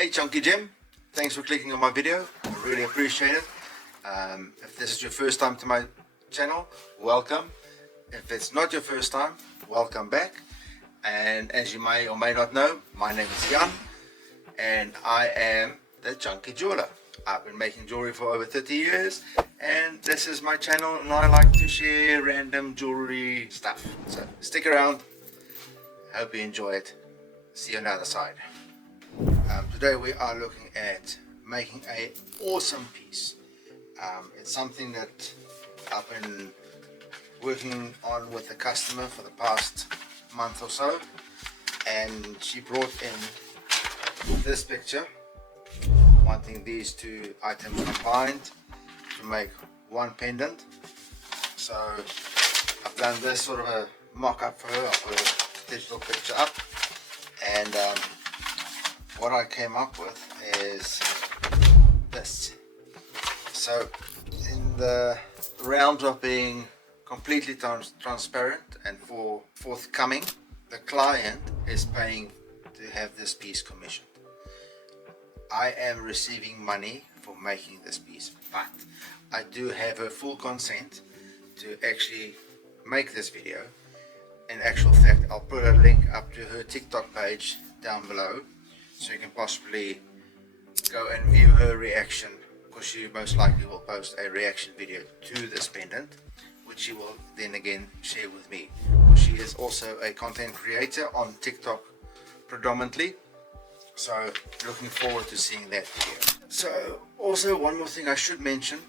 Hey Chunky Jim, thanks for clicking on my video. I really appreciate it. If this is your first time to my channel, welcome. If it's not your first time, welcome back. And as you may or may not know, my name is Jan and I am the Chunky Jeweler. I've been making jewelry for over 30 years and this is my channel and I like to share random jewelry stuff. So stick around, hope you enjoy it. See you on the other side. Today we are looking at making an awesome piece. It's something that I've been working on with the customer for the past month or so, and she brought in this picture, wanting these two items combined to make one pendant. So I've done this sort of a mock-up for her. I'll put a digital picture up, and what I came up with is this. So in the realms of being completely transparent and forthcoming, the client is paying to have this piece commissioned. I am receiving money for making this piece, but I do have her full consent to actually make this video. In actual fact, I'll put a link up to her TikTok page down below, so you can possibly go and view her reaction, because she most likely will post a reaction video to this pendant, which she will then again share with me. She is also a content creator on TikTok predominantly, so looking forward to seeing that video. So also one more thing I should mention,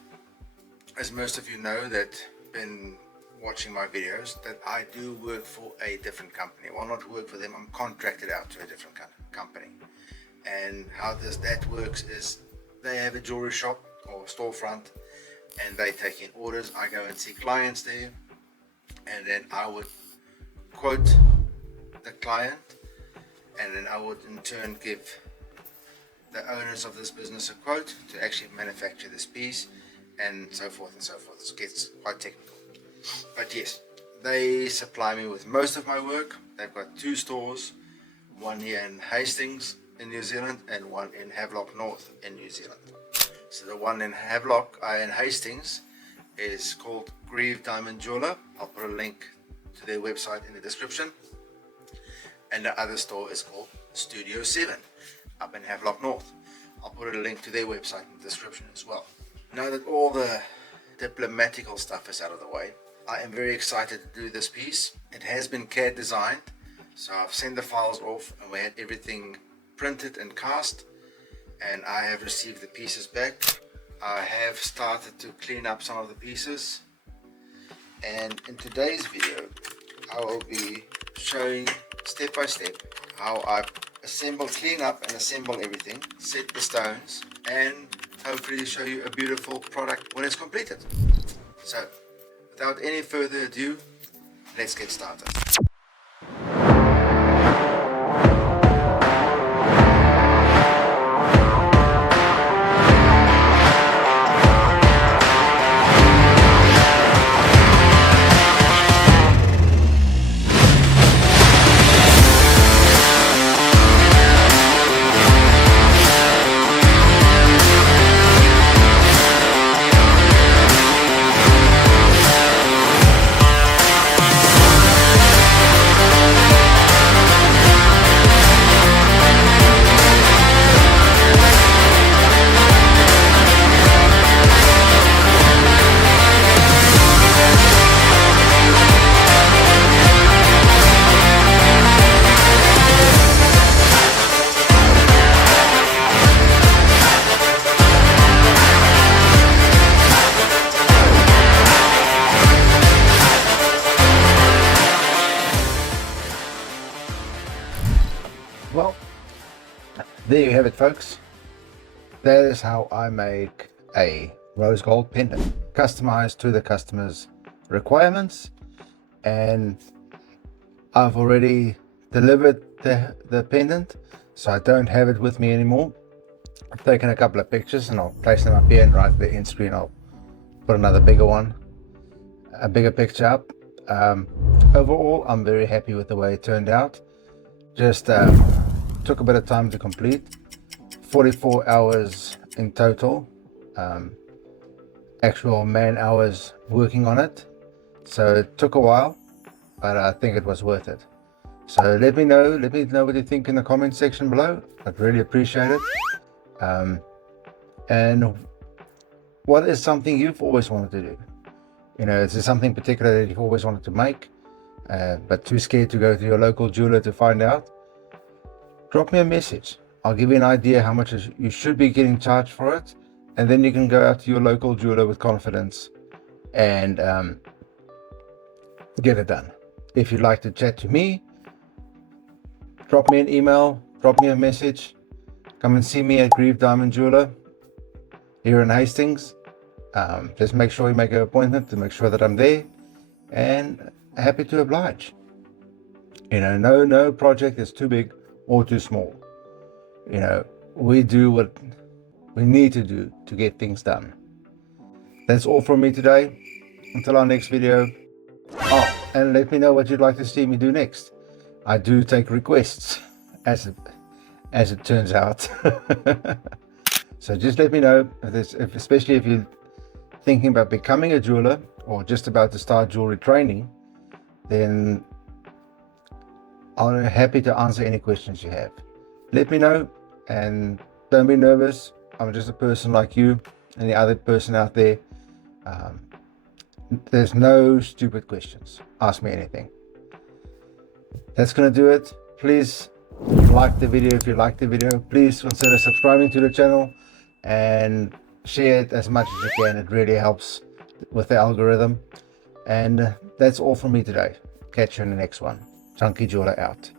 as most of you know that been watching my videos, that I do work for a different company. Well, not work for them, I'm contracted out to a different company. And how that works is they have a jewelry shop or storefront and they take in orders. I go and see clients there, and then I would quote the client, and then I would in turn give the owners of this business a quote to actually manufacture this piece, and so forth and so forth. It gets quite technical, but yes, they supply me with most of my work. They've got two stores, one here in Hastings in New Zealand and one in Havelock North in New Zealand. So the one in Havelock in Hastings is called Grieve Diamond Jeweler. I'll put a link to their website in the description. And the other store is called Studio 7 up in Havelock North. I'll put a link to their website in the description as well. Now that all the diplomatical stuff is out of the way, I am very excited to do this piece. It has been CAD designed, so I've sent the files off and we had everything printed and cast, and I have received the pieces back. I have started to clean up some of the pieces, and in today's video I will be showing step by step how I clean up and assemble everything, set the stones, and hopefully show you a beautiful product when it's completed. So without any further ado, let's get started. Well, there you have it, folks. That is how I make a rose gold pendant, customized to the customer's requirements. And I've already delivered the pendant, so I don't have it with me anymore. I've taken a couple of pictures and I'll place them up here, and right there in screen I'll put another bigger picture up. Overall, I'm very happy with the way it turned out. Just took a bit of time to complete. 44 hours in total, actual man hours working on it. So it took a while, but I think it was worth it. So let me know what you think in the comment section below. I'd really appreciate it. And what is something you've always wanted to do? You know, is there something particular that you've always wanted to make, but too scared to go to your local jeweler to find out? Drop me a message. I'll give you an idea how much you should be getting charged for it, and then you can go out to your local jeweler with confidence and get it done. If you'd like to chat to me, drop me an email, drop me a message. Come and see me at Grieve Diamond Jeweler here in Hastings. Just make sure you make an appointment to make sure that I'm there, and happy to oblige. You know, no project is too big or too small. You know, we do what we need to do to get things done. That's all from me today. Until our next video. Oh, and let me know what you'd like to see me do next. I do take requests, as it turns out. So just let me know, especially if you're thinking about becoming a jeweler or just about to start jewelry training, then I'm happy to answer any questions you have. Let me know, and don't be nervous. I'm just a person like you and the other person out there. There's no stupid questions. Ask me anything. That's gonna do it. Please like the video if you like the video. Please consider subscribing to the channel and share it as much as you can. It really helps with the algorithm. And that's all from me today. Catch you in the next one. Chunky Jeweler out.